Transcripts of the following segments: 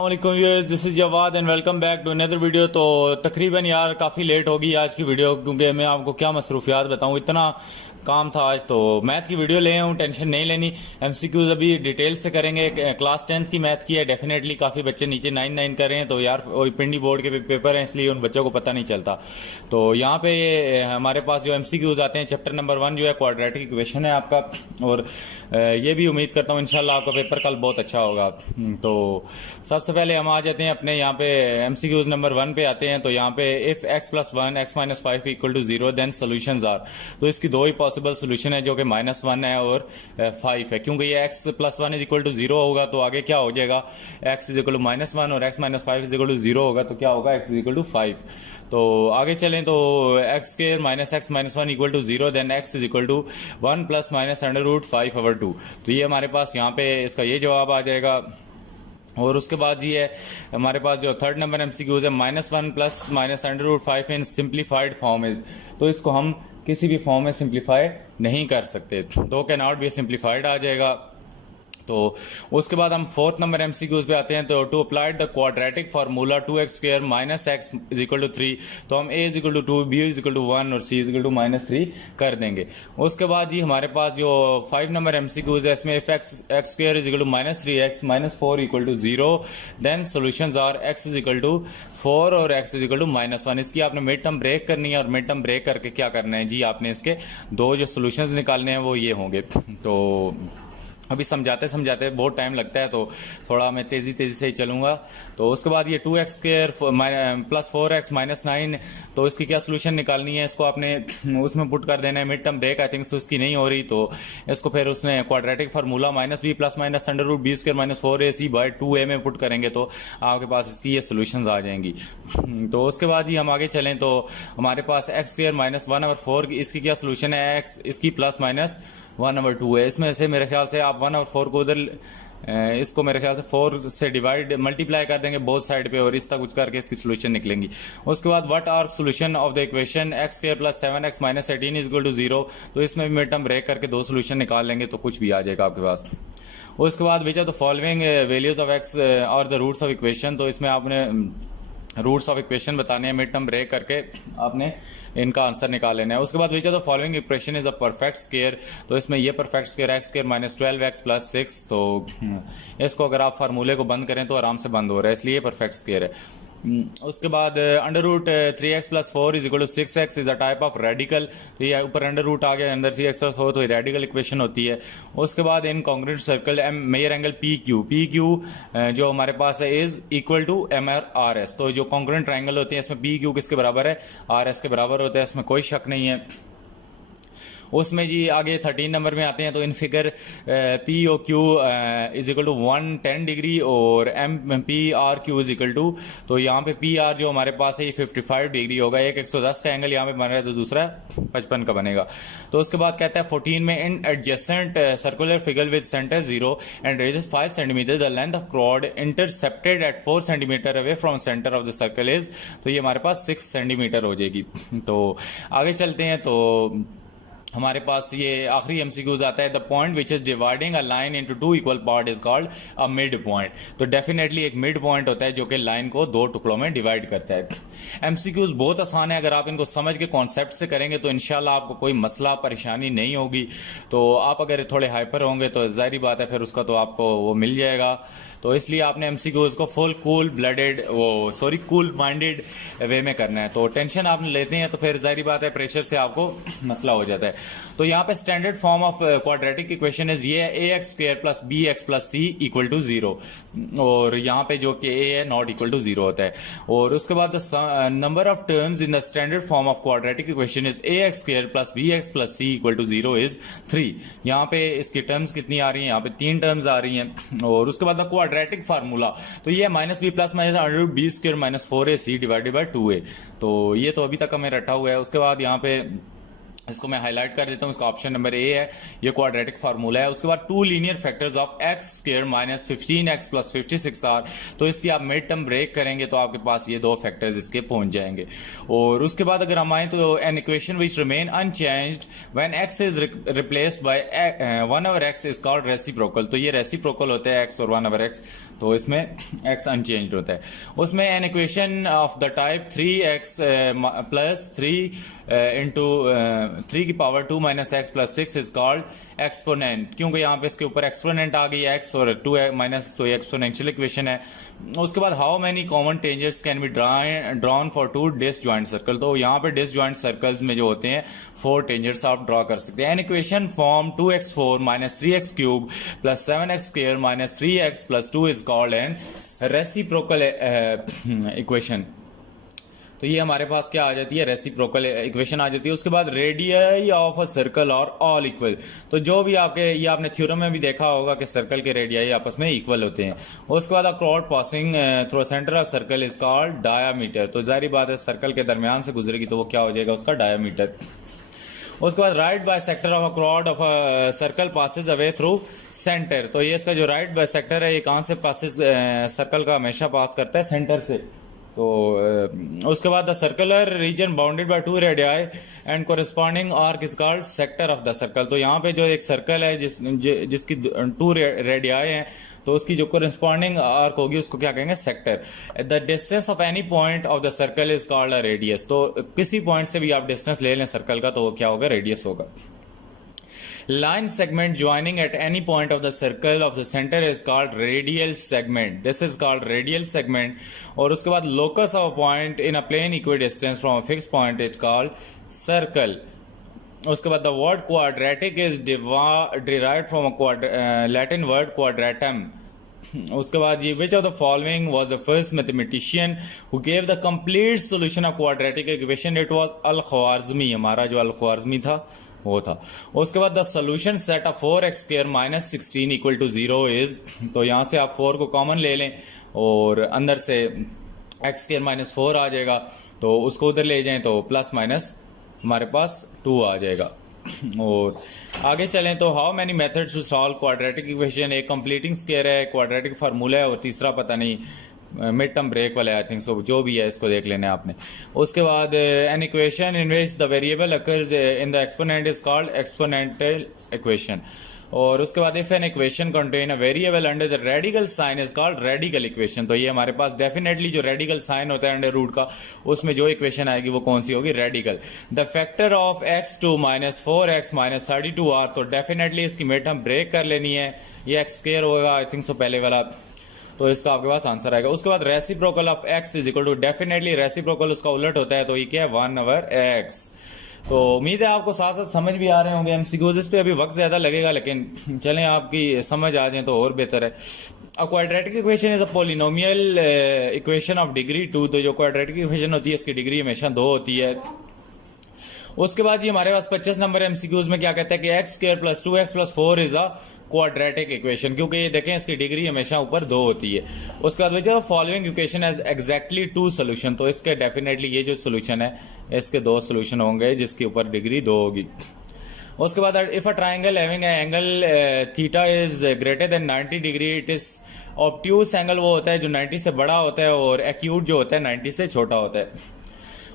Viewers, this is Jawad and welcome back to another video. तो तकरीबन यार काफ़ी लेट होगी आज की वीडियो, क्योंकि मैं आपको क्या मसरूफियात बताऊं, इतना काम था आज। तो मैथ की वीडियो ले आया हूँ, टेंशन नहीं लेनी। एमसीक्यूज अभी डिटेल से करेंगे। क्लास 10th की मैथ की है। डेफिनेटली काफ़ी बच्चे नीचे 9 कर रहे हैं, तो यार पिंडी बोर्ड के पेपर हैं, इसलिए उन बच्चों को पता नहीं चलता। तो यहाँ पे हमारे पास जो एमसीक्यूज आते हैं, चैप्टर नंबर 1 जो है क्वाड्रेटिक इक्वेशन है आपका। और ये भी उम्मीद करता हूँ इंशाल्लाह आपका पेपर कल बहुत अच्छा होगा। तो सबसे पहले हम आ जाते हैं अपने यहाँ पे एमसीक्यूज नंबर 1 पे आते हैं। तो यहाँ पे if x plus 1 x minus 5 equal to 0 then solutions are. तो इसकी दो ही पॉसिबल सोल्यूशन है, जो कि -1 है और 5 है। क्योंकि ये x plus 1 is equal to 0 होगा, तो आगे क्या हो जाएगा, x इज इक्वल टू -1 और x minus 5 is equal to 0 होगा, तो क्या होगा, x इज इक्वल टू 5। तो आगे चलें तो x square minus x minus 1 equal to 0 then x is equal to 1 plus minus under root 5/2। तो ये हमारे पास यहाँ पे इसका ये जवाब आ जाएगा। और उसके बाद ये है हमारे पास जो थर्ड नंबर एमसीक्यूज है, -1 plus minus under root 5 in simplified form is. तो इसको हम किसी भी फॉर्म में सिंप्लीफाई नहीं कर सकते, तो कैन नॉट बी सिंप्लीफाइड आ जाएगा। तो उसके बाद हम फोर्थ नंबर एमसीक्यूज पे आते हैं। तो to applied the quadratic formula 2x square minus x is equal to 3, तो हम a is equal to 2, b is equal to 1 और c इज इक्वल टू -3 कर देंगे। उसके बाद जी हमारे पास जो 5 नंबर एमसीक्यूज है, इसमें if x square is equal to -3x minus 4 equal to 0 then solutions are x is equal to 4 और x इज इक्वल टू -1। इसकी आपने मिड टर्म ब्रेक करनी है, और मिड टर्म ब्रेक करके क्या करना है जी, आपने इसके दो जो सोल्यूशंस निकालने हैं वो ये होंगे। तो अभी समझाते समझाते बहुत टाइम लगता है, तो थोड़ा मैं तेज़ी से ही चलूँगा। तो उसके बाद ये 2x square plus 4x minus 9, तो इसकी क्या सोल्यूशन निकालनी है, इसको आपने उसमें पुट कर देना है। Mid term break I think so इसकी नहीं हो रही, तो इसको फिर उसने quadratic formula -b plus minus under root b square minus 4ac/2a में पुट करेंगे, तो आपके पास इसकी ये सोल्यूशंस आ जाएंगी। तो उसके बाद जी हम आगे चलें तो हमारे पास x स्क्वायर माइनस 1/4, इसकी क्या सोल्यूशन है, x इसकी प्लस माइनस 1/2 है। इसमें से मेरे ख्याल से आप 1/4 को उधर इसको मेरे ख्याल से 4 से डिवाइड मल्टीप्लाई कर देंगे बोथ साइड पे, और इस तक कुछ करके इसकी सोल्यूशन निकलेंगी। उसके बाद what are solution of the equation x square plus 7x minus 18 is equal to 0। तो इसमें भी मिड टर्म ब्रेक करके दो सोल्यूशन निकाल लेंगे, तो कुछ भी आ जाएगा आपके पास। उसके बाद which are the following values of x और द रूट्स ऑफ इक्वेशन। तो इसमें आपने रूट्स ऑफ इक्वेशन बताने हैं, मिड टर्म ब्रेक करके आपने इनका आंसर निकाल लेना है। उसके बाद which are the following equation is a perfect square. तो इसमें ये perfect square x square minus 12x plus 6, तो इसको अगर आप फार्मूले को बंद करें तो आराम से बंद हो रहा है, इसलिए परफेक्ट स्क्वायर है। उसके बाद under root 3x plus 4 is equal to 6x is a type of radical. तो ये ऊपर अंडर रूट आ गया, अंदर 3x प्लस 4, तो ये रेडिकल इक्वेशन होती है। उसके बाद in congruent circle measure angle PQ जो हमारे पास है इज इक्वल टू MRS। तो जो कॉन्ग्रुएंट ट्राइंगल होते हैं, इसमें PQ किसके बराबर है, RS के बराबर होता है, इसमें कोई शक नहीं है। उसमें जी आगे 13 नंबर में आते हैं। तो in figure POQ is equal to 110 degree और MPRQ इज इक्वल टू, तो यहाँ पे PR जो हमारे पास है ये 55 डिग्री होगा। एक 110 का एंगल यहाँ पे बन रहा है, तो दूसरा 55 का बनेगा। तो उसके बाद कहता है 14 में in adjacent circular figure with centre 0 and radius 5 centimetre the length of chord intercepted at 4 centimetre away from centre of the circle is. तो ये हमारे पास 6 सेंटीमीटर हो जाएगी। तो आगे चलते हैं। तो हमारे पास ये आखिरी एमसीक्यूज आता है, the point which is dividing a line into 2 equal part is called a mid point. तो डेफिनेटली एक मिड पॉइंट होता है जो कि लाइन को दो टुकड़ों में डिवाइड करता है। एमसीक्यूज बहुत आसान है, अगर आप इनको समझ के कॉन्सेप्ट से करेंगे तो इंशाल्लाह आपको कोई मसला परेशानी नहीं होगी। तो आप अगर थोड़े हाइपर होंगे तो जाहिर बात है फिर उसका तो आपको वो मिल जाएगा। तो इसलिए आपने एमसीक्यूज को फुल कूल माइंडेड वे में करना है। तो टेंशन आप लेते हैं तो फिर जाहिर बात है प्रेशर से आपको मसला हो जाता है। तो यहाँ पे standard form of quadratic equation is ये ax square plus bx plus c equal to 0, और यहाँ पे जो कि a है नॉट इक्वल टू 0 होता है। और उसके बाद number of terms in the standard form of quadratic equation is ax square plus bx plus c equal to 0 is 3। यहाँ पे इसकी टर्म्स कितनी आ रही हैं, यहाँ पे 3 टर्म्स आ रही हैं। और उसके बाद क्वाड्रेटिक फार्मूला, तो ये -b plus minus under root b square minus 4ac divided by 2a। तो ये तो अभी तक हमें रटा हुआ है। उसके बाद यहाँ पे इसको मैं हाईलाइट कर देता हूँ, इसका ऑप्शन नंबर ए है, ये क्वाड्रेटिक फार्मूला है। उसके बाद 2 linear factors of x square minus 15x plus 56 are. तो इसकी आप मिड टर्म ब्रेक करेंगे तो आपके पास ये दो फैक्टर्स इसके पहुंच जाएंगे। और उसके बाद अगर हम आए तो an equation which remain unchanged when x is replaced by 1/x is called reciprocal. तो ये रेसिप्रोकल होता है x और 1/x। तो इसमें x अनचेंज होता है। उसमें an equation of the type 3x plus 3 into 3 की power 2 minus x plus 6 is called exponent, क्योंकि यहाँ पे इसके ऊपर एक्सपोनेंट आ गई है x और 2 माइनस, तो एक्सपोनेंशियल इक्वेशन है। उसके बाद how many common tangents can be drawn for 2 disjoint circle, तो यहाँ पे डिसजॉइंट सर्कल्स में जो होते हैं 4 टेंजेंट्स आप ड्रॉ कर सकते हैं। An equation form 2x4 minus 3x cube plus 7x square minus 3x plus 2 is called N reciprocal equation. तो ये हमारे पास क्या आ जाती है, रेसिप्रोकल इक्वेशन आ जाती है। उसके बाद रेडियस ऑफ अ सर्कल और ऑल इक्वल, तो जो भी आपके, ये आपने थ्योरम में भी देखा होगा कि सर्कल के रेडियस आपस में इक्वल होते हैं। उसके बाद crowd passing through centre of circle is called diameter, तो जाहिर बात है सर्कल के दरमियान से गुजरेगी तो वो क्या हो जाएगा, उसका डायामीटर। उसके बाद right by sector of a crowd of a circle Passage away through centre, तो ये इसका जो राइट बाय सेक्टर है ये कहाँ से पासेज, सर्कल का हमेशा पास करता है सेंटर से। तो उसके बाद the circular region bounded by 2 radii and corresponding arc is called sector of the circle, तो यहाँ पे जो एक सर्कल है जिसकी 2 रेडियाई हैं, तो उसकी जो कोरिस्पॉन्डिंग आर्क होगी उसको क्या कहेंगे, sector. The distance of any point of the circle is called a radius, तो किसी पॉइंट से भी आप डिस्टेंस ले लें सर्कल का तो वो क्या होगा, रेडियस होगा। Line segment joining at any point of the circle of the center is called radial segment. This is called radial segment. और उसके बाद locus of a point in a plane equidistant from a fixed point is called circle. उसके बाद the word quadratic is derived from a Latin word quadratum. उसके बाद ये which of the following was the first mathematician who gave the complete solution of quadratic equation? It was Al-Khwarizmi, हमारा जो Al-Khwarizmi था वो था। उसके बाद the solution set of 4x square minus 16 equal to 0 is, तो यहाँ से आप 4 को कॉमन ले लें और अंदर से x स्क्वायर माइनस 4 आ जाएगा, तो उसको उधर ले जाएं तो प्लस माइनस हमारे पास 2 आ जाएगा। और आगे चलें तो how many methods to solve quadratic equation, एक कंप्लीटिंग स्क्वायर है, क्वाड्रेटिक फार्मूला है और तीसरा पता नहीं मिड टर्म ब्रेक वाला है, आई थिंक सो, जो भी है इसको देख लेना है आपने। उसके बाद an equation in which the variable occurs in the exponent is called exponential equation. और उसके बाद if an equation contain a variable under the radical sign is called radical equation, तो ये हमारे पास डेफिनेटली जो रेडिकल साइन होता है अंडर रूट का, उसमें जो इक्वेशन आएगी वो कौन सी होगी, radical. The factor of x2 minus 4x minus 32r, तो डेफिनेटली इसकी मिड टर्म ब्रेक कर लेनी है, ये एक्स स्क्वायर होगा आई थिंक सो पहले वाला, तो इसका आपके पास आंसर आएगा। उसके बाद reciprocal of x is equal to, definitely reciprocal उसका उलट होता है, तो ये क्या है 1/x। तो उम्मीद है आपको साथ साथ समझ भी आ रहे होंगे एमसीक्यूज, इस पे अभी वक्त ज्यादा लगेगा लेकिन चलें आपकी समझ आ जाए तो और बेहतर है। A quadratic equation is a polynomial equation of degree 2, तो जो क्वाड्रेटिक इक्वेशन होती है इसकी डिग्री हमेशा 2 होती है। उसके बाद ये हमारे पास 25 नंबर एमसीक्यूज में क्या कहता है कि x square plus 2x plus 4 is a quadratic equation, क्योंकि ये देखें इसकी डिग्री हमेशा ऊपर 2 होती है। उसके बाद जो following equation has exactly 2 solution, तो इसके डेफिनेटली ये जो सोल्यूशन है इसके 2 सोल्यूशन होंगे जिसके ऊपर डिग्री 2 होगी। उसके बाद if a triangle having angle theta is greater then 90 degree, it is obtuse angle वो होता है जो 90 से बड़ा होता है और एक्यूट जो होता है 90 से छोटा होता है।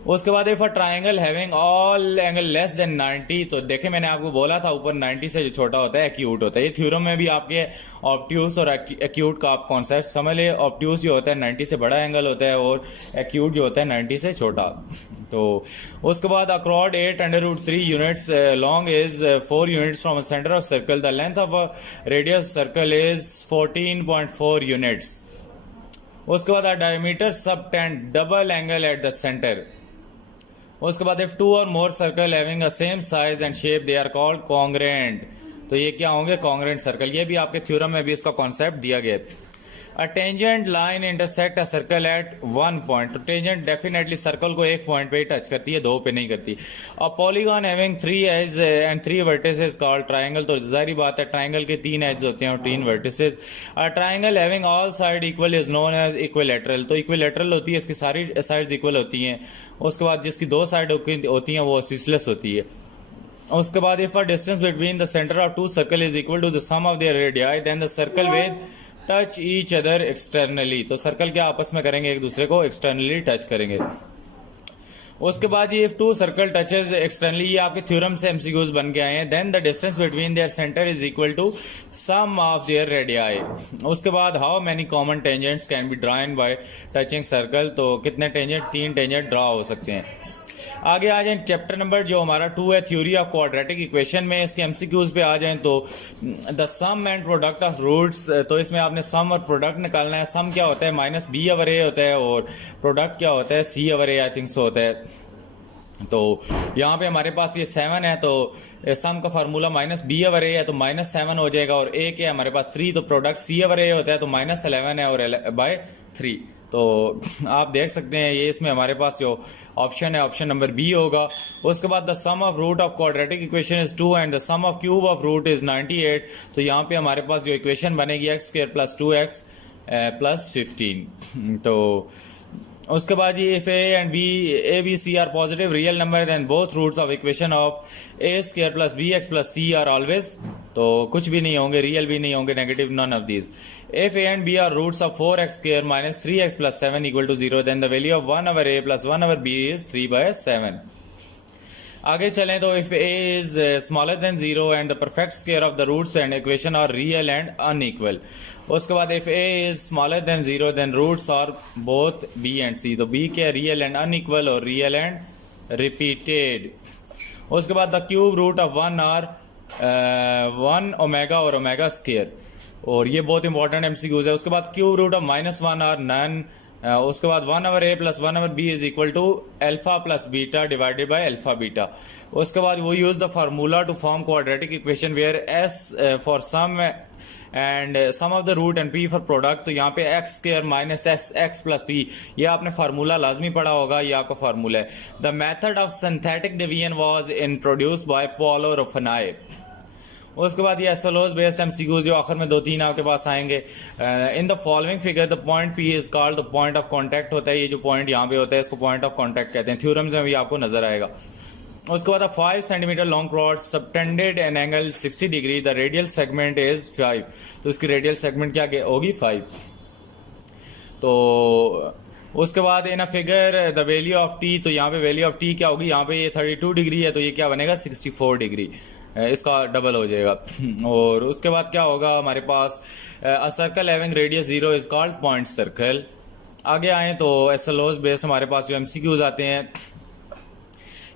उसके बाद if a triangle having all angle less than 90, तो देखे मैंने आपको बोला था ऊपर 90 से जो छोटा होता है एक्यूट होता है। ये थ्योरम में भी आपके ऑब्ट्यूस और एक्यूट का आप कॉन्सेप्ट समझ ले। ऑब्ट्यूस जो होता है 90 से बड़ा एंगल होता है और एक्यूट जो होता है 90 से छोटा। तो उसके बाद a chord 8√3 units long is 4 units from centre of circle, the length of radius circle is 14.4 units. उसके बाद diameter subtend double angle at the centre. उसके बाद इफ 2 और more circle having a same size and shape they are called congruent, तो ये क्या होंगे, congruent circle. ये भी आपके थ्योरम में भी इसका कॉन्सेप्ट दिया गया है। अ tangent line intersect a circle eight 1 point, तो टेंजेंट डेफिनेटली सर्कल को एक पॉइंट पे ही टच करती है, 2 पे नहीं करती। A polygon having 3 edge and 3 vertices called triangle, तो जाहिर बात है ट्राइंगल के 3 एज होते हैं और 3 vertices. A triangle having all side equal is known as equilateral, तो इक्विलैटरल होती है इसकी सारी साइड्स इक्वल होती हैं। उसके बाद जिसकी 2 साइड होती हैं वो सिसलेस होती है। उसके बाद if a distance between the centre of 2 circle is equal to the sum of their radii then the circle with touch each other externally, तो सर्कल क्या आपस में करेंगे, एक दूसरे को एक्सटर्नली टच करेंगे। उसके बाद ये टू सर्कल टचेस एक्सटर्नली, ये आपके थ्योरम से एमसीक्यूज बन के आए हैं। Then the distance between their centre is equal to sum of their radii. उसके बाद how many common tangents can be drawn by touching circle, तो कितने टेंजेंट, 3 टेंजेंट ड्रॉ हो सकते हैं। आगे आ जाए चैप्टर नंबर जो हमारा 2 है, थ्योरी ऑफ क्वाड्रेटिक इक्वेशन में इसके एमसीक्यूज पे आ जाएं तो the sum and product of roots, तो इसमें आपने सम और प्रोडक्ट निकालना है। सम क्या होता है, माइनस बी ओवर ए होता है, और प्रोडक्ट क्या होता है, सी ओवर ए आई थिंक सो होता है। तो यहाँ पे हमारे पास ये 7 है, तो सम का फार्मूला माइनस बी ओवर ए है तो माइनस 7 हो जाएगा, और ए क्या है हमारे पास 3, तो प्रोडक्ट सी ओवर ए होता है तो माइनस 11 है और बाय 3। तो आप देख सकते हैं ये इसमें हमारे पास जो ऑप्शन है ऑप्शन नंबर बी होगा। उसके बाद the sum of root of quadratic equation is 2 and the sum of cube of root is 98। तो यहाँ पे हमारे पास जो इक्वेशन बनेगी x square plus 2x plus 15। तो उसके बाद ये if A and b c are positive real number then both roots of equation of a square plus b x plus c are always, तो कुछ भी नहीं होंगे, रियल भी नहीं होंगे, negative none of these. If a and b are roots of 4x square minus 3x plus 7 equal to 0, then the value of 1 over a plus 1 over b is 3/7. आगे चलें तो if a is smaller than 0 and the perfect square of the roots and equation are real and unequal. उसके बाद if a is smaller than 0 then roots are both b and c. तो b के real and unequal और real and repeated. उसके बाद the cube root of 1 are 1 omega और omega square, और ये बहुत इंपॉर्टेंट एमसीक्यूज है। उसके बाद cube root of -1 are none. उसके बाद 1 over a plus 1 over b is equal to alpha plus beta divided by alpha beta. उसके बाद वो use the formula to form quadratic equation where s for sum and sum of the root and p for product. तो यहाँ पे x square minus s x plus p, ये आपने formula लाजमी पढ़ा होगा, ये आपका फार्मूला है। The method of synthetic division was introduced by Paul Ruffini. उसके बाद ये एसएलओज बेस्ड एमसीक्यूज जो आखिर में 2-3 आपके पास आएंगे। इन the following figure the point P is called the point of contact होता है, ये जो पॉइंट यहाँ पे होता है इसको पॉइंट ऑफ कांटेक्ट कहते हैं, थ्योरम्स में भी आपको नजर आएगा। उसके बाद 5 centimetre long rod subtended N angle 60 degree, the radial segment is 5, तो इसकी रेडियल सेगमेंट क्या होगी 5। तो उसके बाद in a figure the value of T, तो यहाँ पे वैल्यू ऑफ टी क्या होगी, यहाँ पे ये 32 डिग्री है तो ये क्या बनेगा 64 डिग्री, इसका डबल हो जाएगा। और उसके बाद क्या होगा हमारे पास a circle having radius 0 is called point circle. आगे आए तो एसएलओज बेस्ड हमारे पास जो एमसीक्यूज आते हैं।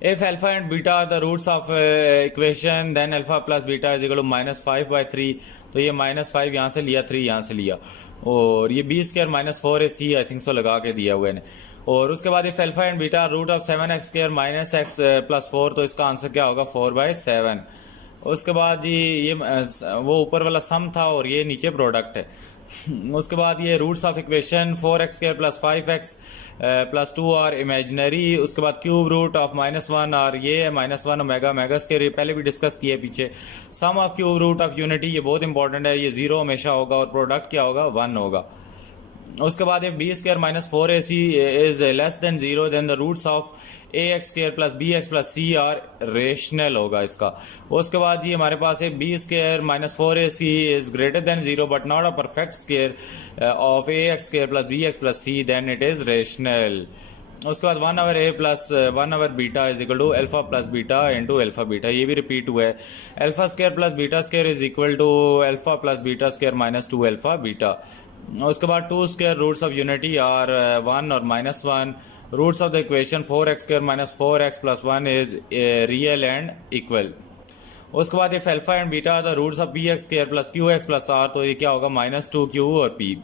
If alpha and beta are the roots of equation then alpha plus beta is equal to -5/3, तो ये -5 यहाँ से लिया, 3 यहाँ से लिया, और ये b स्क्वायर -4 है, सी आई थिंक सो लगा के दिया हुआ है। और उसके बाद if alpha and beta root of 7x square minus x plus 4, तो इसका आंसर क्या होगा 4/7। उसके बाद जी ये वो ऊपर वाला सम था और ये नीचे प्रोडक्ट है। उसके बाद ये roots of equation 4x square plus 5x plus 2 are imaginary. उसके बाद क्यूब रूट ऑफ -1 और ये -1 ओमेगा स्क्वायर, पहले भी डिस्कस किए पीछे। Sum of cube root of unity, ये बहुत इंपॉर्टेंट है, ये 0 हमेशा होगा और प्रोडक्ट क्या होगा 1 होगा। उसके बाद if b square minus 4ac is less than 0 then the roots of ax square plus bx plus c are rational होगा इसका। उसके बाद जी हमारे पास है b square minus 4ac is greater than 0 but not a perfect square of ax square plus bx plus c then it is rational. उसके बाद 1 over a plus 1 over beta is equal to alpha plus beta into alpha beta, ये भी repeat हुआ है। Alpha square plus beta square is equal to alpha plus beta square minus 2 alpha beta. उसके बाद 2 square roots of unity are 1 और -1। Roots of the equation 4x square minus 4x plus 1 is real and equal. उसके बाद if alpha and beta the roots of px square plus qx plus r, तो ये क्या होगा -2q और p।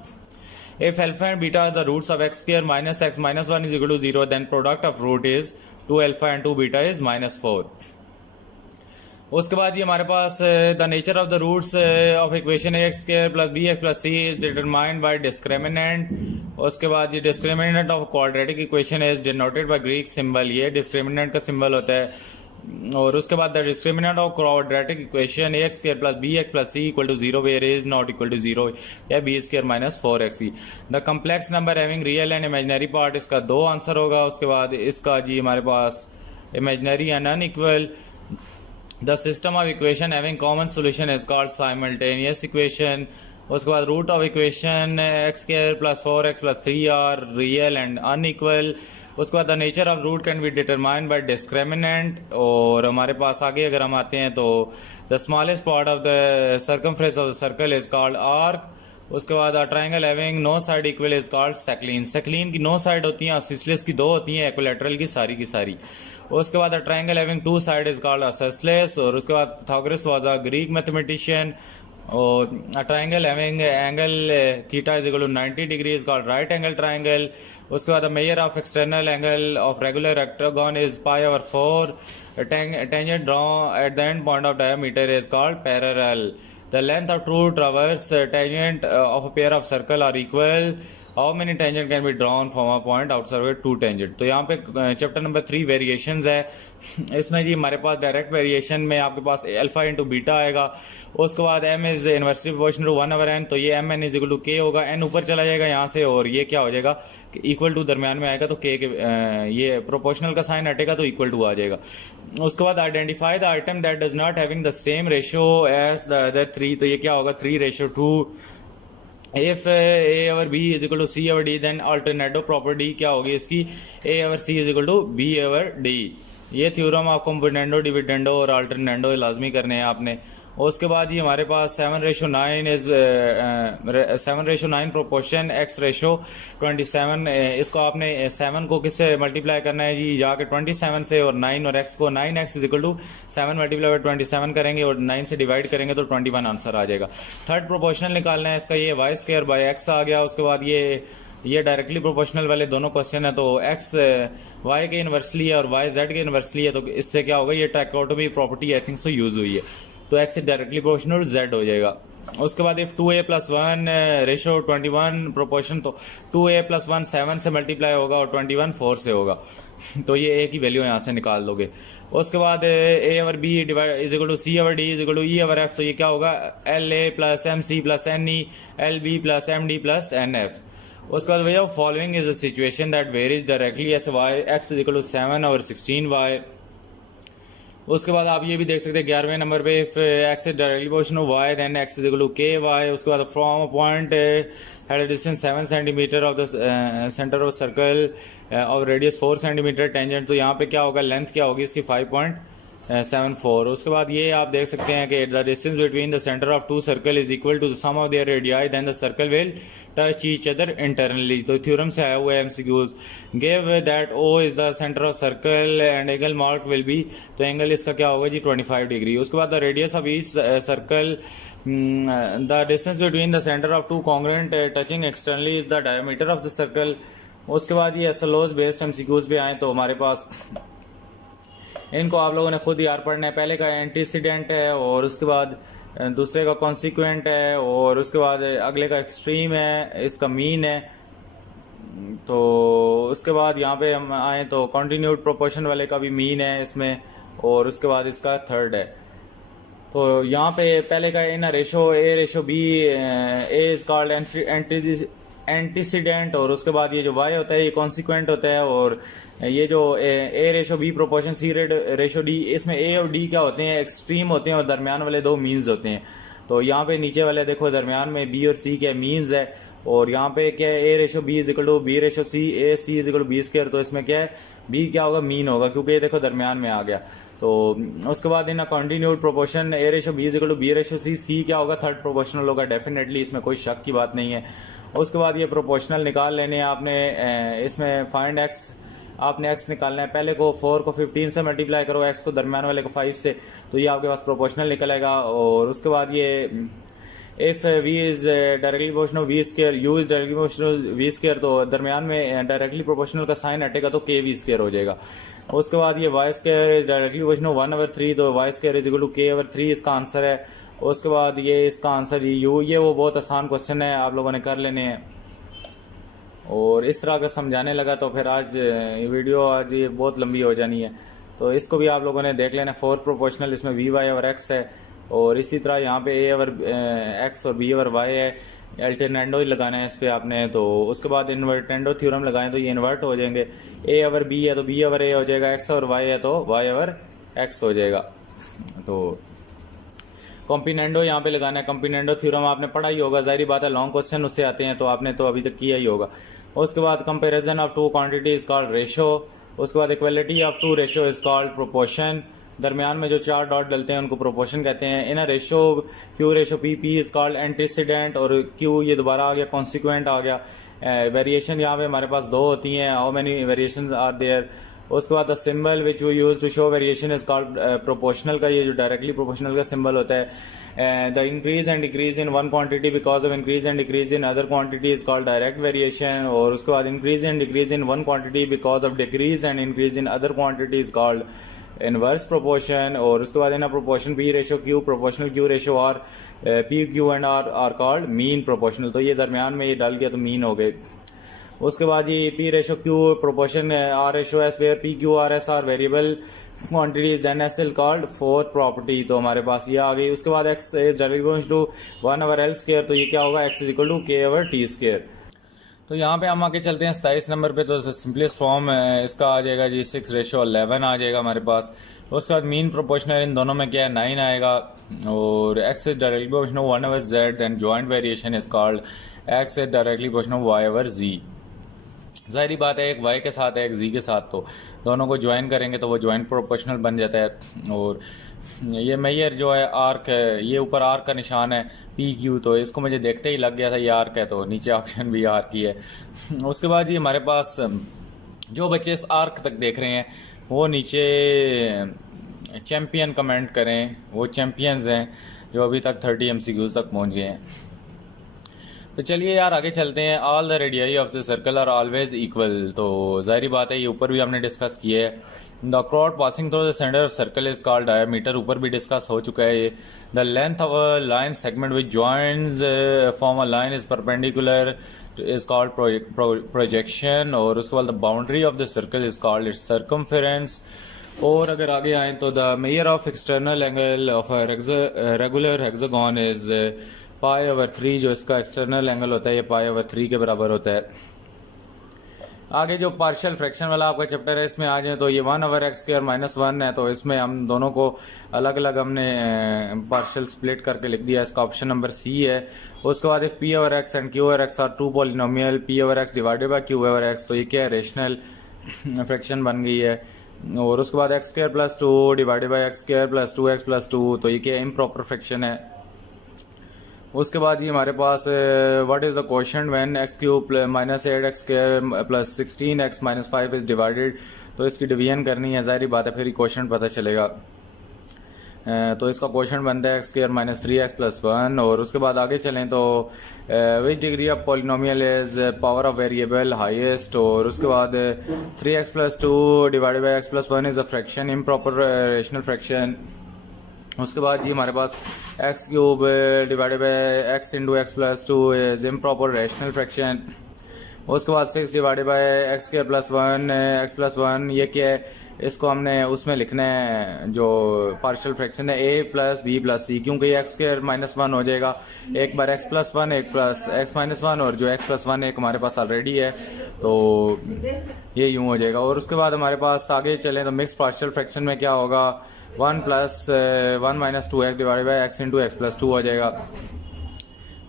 If alpha and beta the roots of x square minus x minus 1 is equal to 0 then product of root is 2 alpha and 2 beta is -4। उसके बाद ये हमारे पास the nature of the roots of equation x square plus b x plus c is determined by discriminant. उसके बाद ये discriminant of quadratic equation is denoted by Greek symbol, ये discriminant का सिंबल होता है। और उसके बाद the discriminant of quadratic equation x square plus b x plus c equal to 0 where is not equal to 0 या b square minus 4x। The complex number having real and imaginary part, इसका 2 answer होगा। उसके बाद इसका जी हमारे पास imaginary and unequal. The system of equation having common solution is called simultaneous equation. उसके बाद root of equation x square plus 4x plus 3 are real and unequal. उसके बाद the nature of root can be determined by discriminant. और हमारे पास आगे अगर हम आते हैं तो the smallest part of the circumference of the circle is called arc. उसके बाद triangle having no side equal is called scalene. Scalene की 9 साइड होती हैं, आइसोसेलेस की 2 होती हैं, इक्विलैटरल की सारी। उसके बाद triangle having 2 side is called isosceles. और उसके बाद Pythagoras was a Greek mathematician. और triangle having angle theta is equal to 90 degree is called right angle triangle. उसके बाद measure of external angle of regular octagon is π/4। Tangent draw at the end point of diameter is called parallel. The length of true traverse tangent of a pair of circle are equal. How many tangent can be drawn from a point outside two tangent? तो यहाँ पे chapter number 3 variations है। इसमें जी हमारे पास direct variation में आपके पास alpha into beta आएगा। उसके बाद m is inversely proportional to 1/n, तो ये mn is equal to k होगा। n ऊपर चला जाएगा यहाँ से और ये क्या हो जाएगा, इक्वल टू दरमियान में आएगा तो k के ये प्रोपोर्शनल का साइन हटेगा तो इक्वल टू आ जाएगा। उसके बाद identify the item that does not having the same ratio as the other 3, तो ये क्या होगा 3:2। If a over b is equal to c over d then alternative property क्या होगी इसकी, a over c is equal to b over d। ये theorem आपको componendo dividendo और अल्टरनेंडो लाजमी करने हैं आपने। उसके बाद ये हमारे पास 7:9 इज 7:9 प्रोपोर्शन x:27। इसको आपने 7 को किससे मल्टीप्लाई करना है जी, जाके 27 से, और 9 और x को 9x is equal to 7 multiply by 27 करेंगे और 9 से डिवाइड करेंगे तो 21 आंसर आ जाएगा। थर्ड प्रोपोर्शनल निकालना है इसका, ये y² बाय x आ गया। उसके बाद ये डायरेक्टली प्रोपोर्शनल वाले दोनों क्वेश्चन है, तो x y के इनवर्सली है और y z के इनवर्सली है, तो इससे क्या होगा, ये ट्राइकोटोमी प्रॉपर्टी आई थिंक सो यूज हुई है, तो x से डायरेक्टली प्रोपोर्शनल z हो जाएगा। उसके बाद इफ 2a+1 रेशो 21 प्रोपोर्शन, तो 2a+1 7 से मल्टीप्लाई होगा और 21 4 से होगा, तो ये a की वैल्यू यहाँ से निकाल दोगे। उसके बाद a over b is equal to c over d is equal to e over f, तो ये क्या होगा la plus mc plus ne lb plus md plus nf। उसके बाद भैया following is a situation that varies directly as y x is equal to 7 और 16y। उसके बाद आप ये भी देख सकते हैं 11वें नंबर पे, if x is directly proportional to y then x is equal to ky। उसके बाद from a point had a distance 7 centimetre of the centre of circle of radius 4 centimetre tangent, तो यहाँ पे क्या होगा, लेंथ क्या होगी इसकी 5.74। उसके बाद ये आप देख सकते हैं कि the distance between the centre of two circle is equal to the sum of their radii then the circle will touch each other internally, तो थ्योरम से आया हुआ है MCQs. Give that O is the centre of circle and angle mark will be, तो angle इसका क्या होगा जी 25 डिग्री। उसके बाद the radius of each circle, the distance between the centre of two congruent touching externally is the diameter of the circle. उसके बाद ये एसएलओज बेस्ड एमसीक्यूज पे आए, तो हमारे पास इनको आप लोगों ने खुद याद पढ़ना है। पहले का एंटीसीडेंट है और उसके बाद दूसरे का कॉन्सिक्वेंट है और उसके बाद अगले का एक्सट्रीम है, इसका मीन है। तो उसके बाद यहाँ पे हम आए तो कॉन्टिन्यूड प्रोपोर्शन वाले का भी मीन है इसमें, और उसके बाद इसका थर्ड है। तो यहाँ पे पहले का in ratio a/b, a is called antecedent, और उसके बाद ये जो y होता है ये कॉन्सिक्वेंट होता है, और ये जो a/b प्रोपोर्शन c/d, इसमें a और d क्या होते हैं, एक्सट्रीम होते हैं और दरमियान वाले 2 मीन्स होते हैं। तो यहाँ पे नीचे वाले देखो दरमियान में b और c के मीन्स है, और यहाँ पे क्या है a/b is equal to b/c, ac is equal to b², तो इसमें क्या है b क्या होगा, मीन होगा, क्योंकि ये देखो दरमियान में आ गया। तो उसके बाद in continued proportion a/b is equal to b/c, c क्या होगा, थर्ड प्रोपोर्शनल होगा डेफिनेटली, इसमें कोई शक की बात नहीं है। उसके बाद ये प्रोपोर्शनल निकाल लेने हैं आपने, इसमें फाइंड x, आपने x निकालना है। पहले को 4 को 15 से मल्टीप्लाई करो, x को दरमियान वाले को 5 से, तो ये आपके पास प्रोपोर्शनल निकलेगा। और उसके बाद ये if v is directly proportional v², u is directly proportional v², तो दरमियान में डायरेक्टली प्रोपोर्शनल का साइन हटेगा तो kv² हो जाएगा। उसके बाद ये y² इज डायरेक्टली प्रोपोर्शनल 1/3, तो y² is equal to k/3 इसका आंसर है। उसके बाद ये इसका आंसर u, ये वो बहुत आसान क्वेश्चन है, आप लोगों ने कर लेने हैं। और इस तरह अगर समझाने लगा तो फिर आज वीडियो आज ये बहुत लंबी हो जानी है, तो इसको भी आप लोगों ने देख लेना। 4 प्रोपोर्शनल इसमें vy ओवर x है, और इसी तरह यहाँ पे a ओवर x और b ओवर y है, अल्टरनेंडो ही लगाना है इस पर आपने। तो उसके बाद इन्वर्टेंडो थ्योरम लगाएं तो ये इन्वर्ट हो जाएंगे, a ओवर b है तो b ओवर a हो जाएगा, x ओवर y है तो y ओवर x हो जाएगा। तो कॉम्पिनेंडो यहाँ पे लगाना है। कॉम्पिनेंडो थ्योरम आपने पढ़ा ही होगा, जाहिर बात है लॉन्ग क्वेश्चन उससे आते हैं तो आपने तो अभी तक किया ही होगा। उसके बाद comparison of two quantity is called ratio. उसके बाद equality of two ratio is called proportion. दरमियान में जो चार डॉट डलते हैं उनको प्रोपोर्शन कहते हैं। In a ratio q ratio p is called antecedent, और क्यू ये दोबारा आ गया, कॉन्सिक्वेंट आ गया। वेरिएशन यहाँ पे हमारे पास दो होती हैं, how many variations are there. उसके बाद the symbol which we use to show variation is called proportional का, ये जो डायरेक्टली प्रोपोर्शनल का सिंबल होता है। The increase and decrease in one quantity because of increase and decrease in other quantity is called direct variation. और उसके बाद increase and decrease in one quantity because of decrease and increase in other quantity is called inverse proportion. और उसके बाद in proportion p ratio q, proportional q ratio r, p q and r called mean proportional. तो ये दरमियान में ये डाल गया तो मीन हो गए। उसके बाद ये p ratio q proportion r ratio s where p q r s are variable quantities then s is called fourth property. तो हमारे पास ये आ गई। उसके बाद x is directly to 1/L square, तो ये क्या होगा, x is equal to k/t square. तो यहाँ पे हम आके चलते हैं 27 नंबर पे। तो सिंपलेस्ट फॉर्म इसका आ जाएगा जी 6:11 आ जाएगा हमारे पास। उसके बाद मीन प्रोपोर्शनल इन दोनों में क्या है 9 आएगा। और x is directly proportional 1/z, then joint variation is called x is directly proportional y/z। जाहिर बात है एक y के साथ है एक z के साथ, तो दोनों को ज्वाइन करेंगे तो वो ज्वाइंट प्रोपोर्शनल बन जाता है। और ये मेयर जो है आर्क है, ये ऊपर आर्क का निशान है पी क्यू, तो इसको मुझे देखते ही लग गया था ये आर्क है, तो नीचे ऑप्शन भी आर्क ही है। उसके बाद ये हमारे पास जो बच्चे इस आर्क तक देख रहे हैं वो नीचे चैम्पियन कमेंट करें, वो चैम्पियंस हैं जो अभी तक 30 MCQs तक पहुंच गए हैं। तो चलिए यार आगे चलते हैं। All the radii of the circle are always equal. तो जाहिर बात है ये ऊपर भी हमने डिस्कस किया है। The chord passing through the centre of circle is called diameter, ऊपर भी डिस्कस हो चुका है ये। The length of a line segment which joins form a line is perpendicular is called projection. और उसके बाद the boundary of the circle is called its circumference. और अगर आगे आए तो the measure of external angle of regular hexagon is π/3, जो इसका एक्सटर्नल एंगल होता है ये π/3 के बराबर होता है। आगे जो पार्शियल फ्रैक्शन वाला आपका चैप्टर है इसमें आ जाए तो ये 1/x² -1 है, तो इसमें हम दोनों को अलग अलग हमने पार्शियल स्प्लिट करके लिख दिया। इसका ऑप्शन नंबर सी है। उसके बाद एक p/x and q/x are two polynomial, p/x divided by q/x, तो ये क्या है रेशनल फ्रैक्शन बन गई है। और उसके बाद x² + 2 divided by x² + 2x + 2, तो ये क्या इम्प्रॉपर फ्रैक्शन है। उसके बाद ये हमारे पास what is the question when x³ -8x² + 16x - 5 is divided, तो इसकी डिवीजन करनी है, जाहिर बात है फिर ही क्वेश्चन पता चलेगा। तो इसका क्वेश्चन बनता है x² -3x + 1। और उसके बाद आगे चलें तो विच degree of polynomial is power of variable highest. और उसके बाद 3x + 2 divided by x + 1 is a fraction, improper rational fraction. उसके बाद ये हमारे पास x³ divided by x × x + 2 is improper rational fraction. उसके बाद 6 डिवाइडेड बाय x² + 1 x + 1, ये क्या है, इसको हमने उसमें लिखना है जो पार्शियल फ्रैक्शन है a + b + c, क्योंकि x² -1 हो जाएगा, एक बार x + 1 एक प्लस x -1, और जो x + 1 एक हमारे पास ऑलरेडी है, तो ये यूँ हो जाएगा। और उसके बाद हमारे पास आगे चलें तो मिक्स पार्शियल फ्रैक्शन में क्या होगा, 1 + 1 - 2x divided by x × x + 2 हो जाएगा।